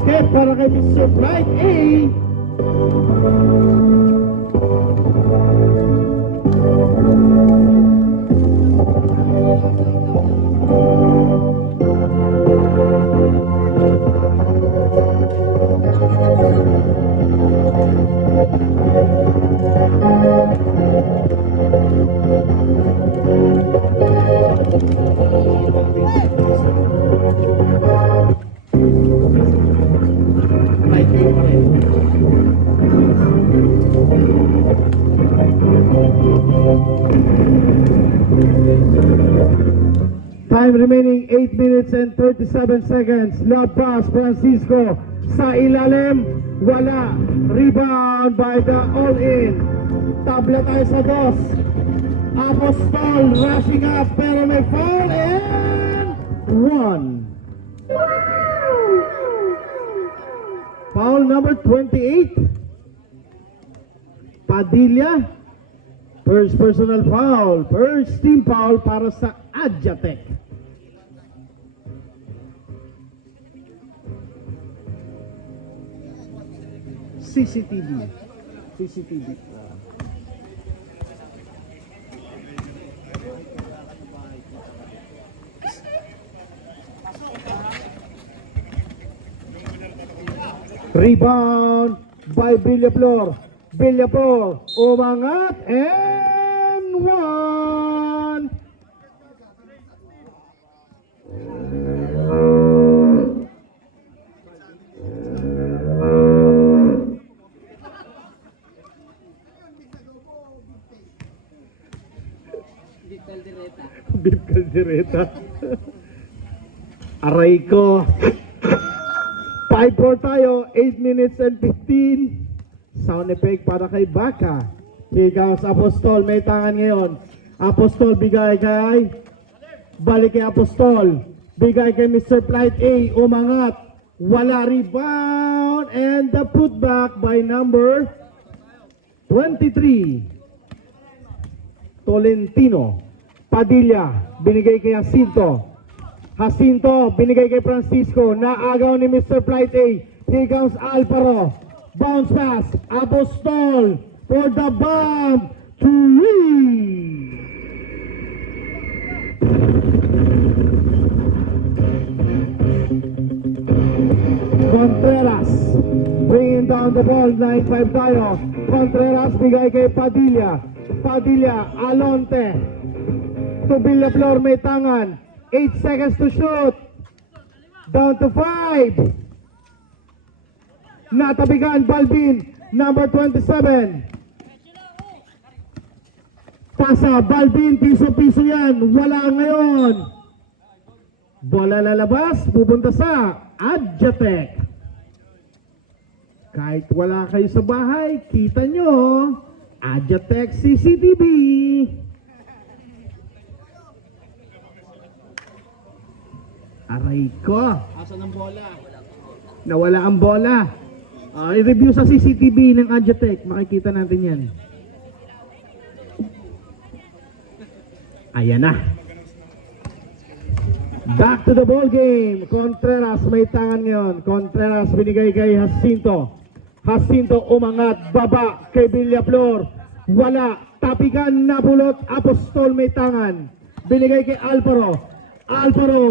basket para kay Mr. Flight A. Time remaining 8 minutes and 37 seconds. Lob pass, Francisco sa ilalim, wala. Rebound by the all-in. Tabla tayo sa dos. Apostol rushing up pero may foul and 1. Foul number 28. Padilla. First personal foul. First team foul para sa Adjatec. CCTV. Rebound by Villaflor. Umangat and 1. Beef caldereta. Aray ko. 5-4 tayo. 8 minutes and 15. Sound effect para kay Baka. Here comes Apostol. May tangan ngayon. Apostol bigay kay. Balik kay Apostol. Bigay kay Mr. Flight A. Umangat. Wala. Rebound. And the putback by number 23. Tolentino. Padilla, binigay kay Jacinto. Binigay kay Francisco. Naagaw ni Mr. Flight A. Here comes Alparo. Bounce pass. Apostol for the bomb. 3. Contreras bringing down the ball. 9-5 tayo. Contreras bigay kay Padilla. Alonte to Villaflor, may tangan. 8 seconds to shoot. Down to 5. Natabigan, Balbin, number 27. Pasa, Balbin, piso-piso yan. Wala ngayon. Bola lalabas, pupunta sa Adjatec. Kahit wala kayo sa bahay, kita nyo, Adjatec CCTV. Aray ko. Asan ang bola? Nawala ang bola. I-review sa CCTV ng Adjatec. Makikita natin yan. Ayan na. Back to the ball game. Contreras may tangan ngayon. Contreras binigay kay Jacinto. Umangat. Baba kay Villaflor. Wala. Tapigan, napulot. Apostol may tangan. Binigay kay Alparo.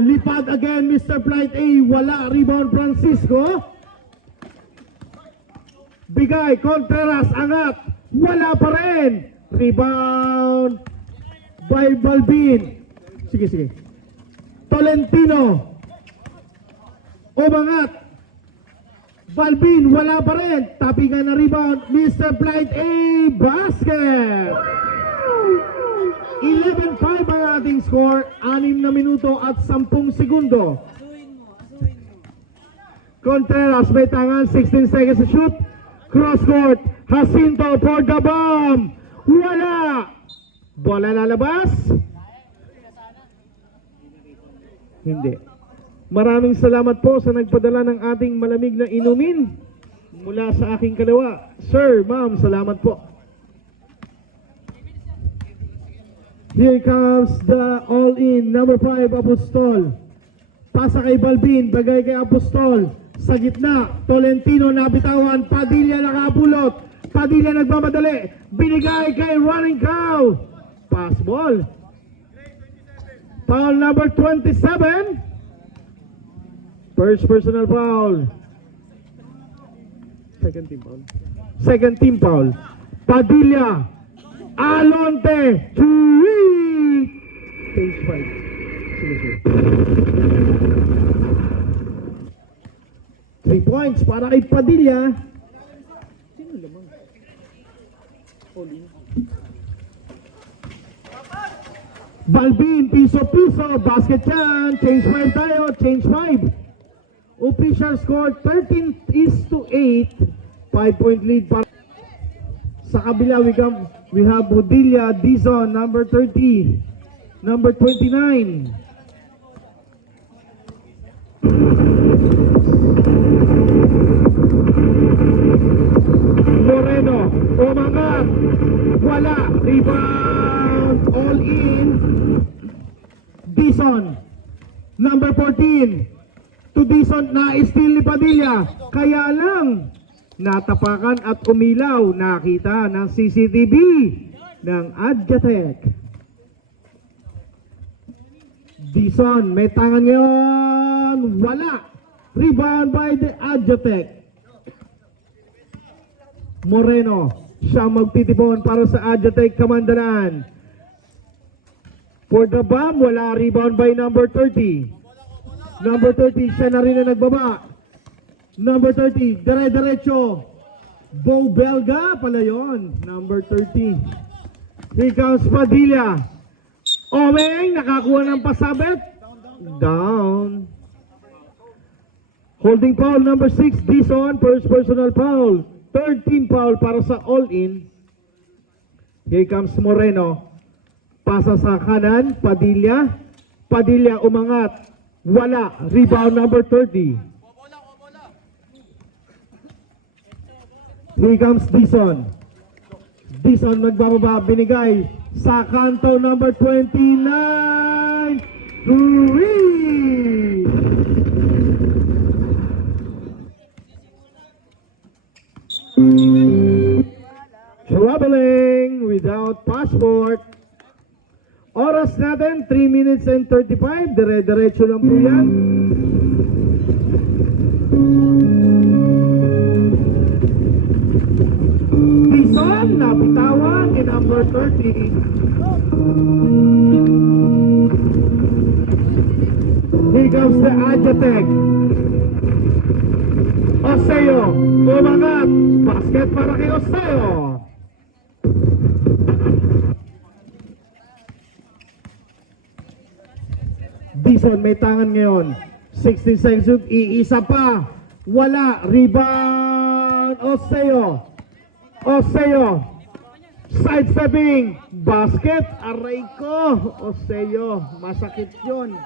Lipad again, Mr. Flight A. Wala. Rebound, Francisco. Bigay, Contreras, angat. Wala pa rin. Rebound by Balbin. Sige. Tolentino. Umangat. Balbin, wala pa rin. Tapingan na rebound, Mr. Flight A. Basket. 11-5 ang ating score, 6 na minuto at 10 segundo. Contreras may tangan, 16 seconds to shoot. Cross court, Jacinto for the bomb. Wala. Bola lalabas. Hindi. Maraming salamat po sa nagpadala ng ating malamig na inumin mula sa aking kaliwa. Sir, ma'am, salamat po. Here comes the all-in, number 5, Apostol. Pasa kay Balbin, bagay kay Apostol. Sa gitna, Tolentino nabitawan, Padilla nakapulot. Padilla nagmamadali, binigay kay Running Cow. Pass ball. Foul number 27. First personal foul. Second team foul. Second team foul. Padilla. Alonte. Chewy. Page 5. Sige, sige. 3 points para kay Padilla. Sino lamang? Balbin, piso-piso, basket yan. Change 5 tayo, change 5. Official score 13-8. 5-point lead para. Sa kabila, we have Bodilla, Dizon, number 30, number 29. Moreno, umangat, wala, rebound, all in. Dizon, number 14, to Dizon na steal ni Padilla, kaya lang natapakan at umilaw, nakita ng CCTV ng Adjatec. Dizon, may tangan ngayon, wala, rebound by the Adjatec. Moreno, siya magtitipon para sa Adjatec Kamandanan. For the bomb, wala, rebound by number 30. Number 30, siya na rin na nagbaba. Number 30, dire-diretso. Bo Belga, pala yun. Number 30. Here comes Padilla. Oweng, nakakuha ng pasabit. Down. Holding foul, number 6, Dizon, first personal foul. Third team foul para sa all-in. Here comes Moreno. Pasa sa kanan, Padilla. Padilla umangat. Wala. Rebound number 30. Here comes Dizon. Dizon magbababa, binigay sa kanto number 29. Three! Traveling without passport. Oras natin, 3 minutes and 35. Dire-diretso lang po yan. Dizon, napitawan ni number 30. Here comes the Adjatec. Oseo, umangat. Basket para kay Oseo. Dizon may tangan ngayon. 16 seconds, iisa pa. Wala, rebound. Oseo. Oseo. Sidestepping. Basket. Aray ko. Oseo. Masakit yun.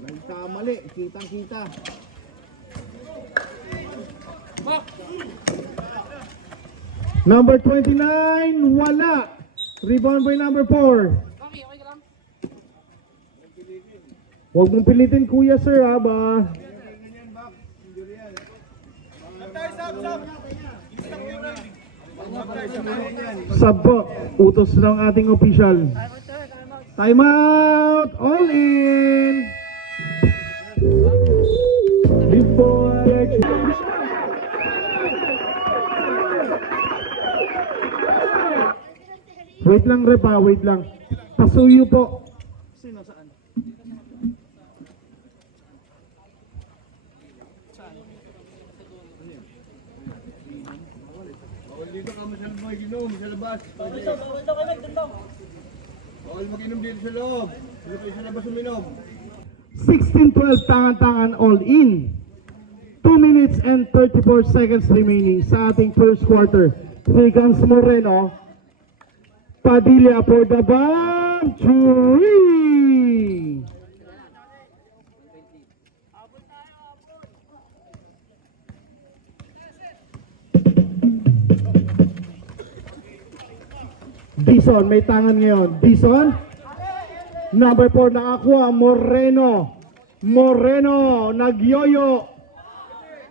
Nagkamali. Kitang-kita. Number 29. Wala. Rebound by number 4. Huwag mong pilitin kuya sir ha ba? Sub po. Utos ng ating official. Time out. All in. Before wait lang repa, wait lang. Pasuyo po. Sino saan? Bawal dito ka masyadong mag-inom sa labas. Bawal mag-inom dito sa loob. Dito kayo sa labas uminom. 16-12 tangan-tangan all in. 2 minutes and 34 seconds remaining sa ating first quarter. Here comes Moreno. Padilla for the bomb. Three. Dizon, may tangan ngayon. Dizon. Number 4 nakakuha. Moreno. Moreno, nagyoyo.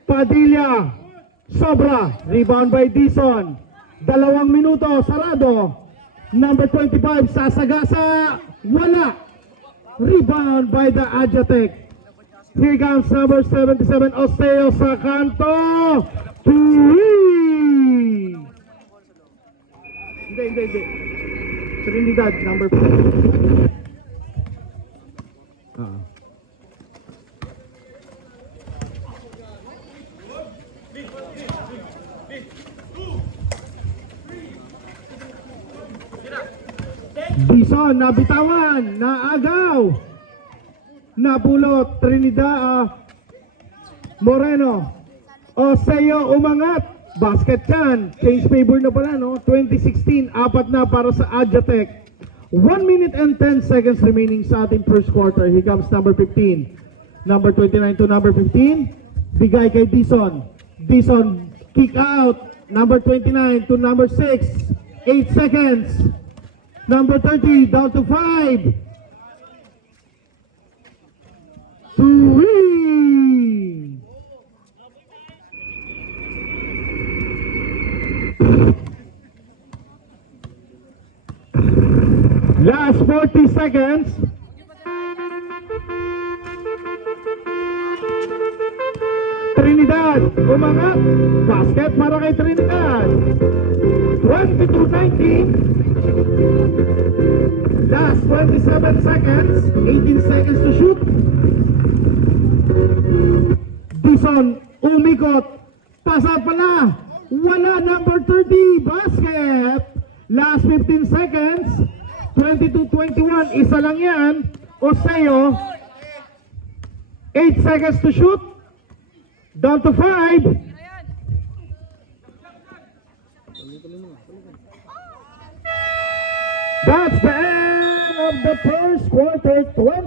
Padilla, sobra. Rebound by Dison. 2 minuto, sarado. Number 25, Sasagasa, wala. Rebound by the Adjatec. Here comes number 77, Osteo sa kanto. Three! Hindi. Trinidad, number 4. Dison, nabitawan, naagaw, napulot, Trinidad, Moreno, Oseo umangat, basket yan, change favor na pala, no? 2016, 4 na para sa Adjatec. 1 minute and 10 seconds remaining sa ating first quarter. Here comes number 15, number 29 to number 15, bigay kay Dison. Dison, kick out, number 29 to number 6, 8 seconds. Number 30, down to 5. 3. Last 40 seconds. Trinidad, umangat. Basket para kay Trinidad. 22-19. Last 27 seconds, 18 seconds to shoot. Dison, umikot, pasa pala, wala, number 30, basket. Last 15 seconds, 22-21, isa lang yan. Oseo, 8 seconds to shoot, down to 5. That's the end of the first quarter.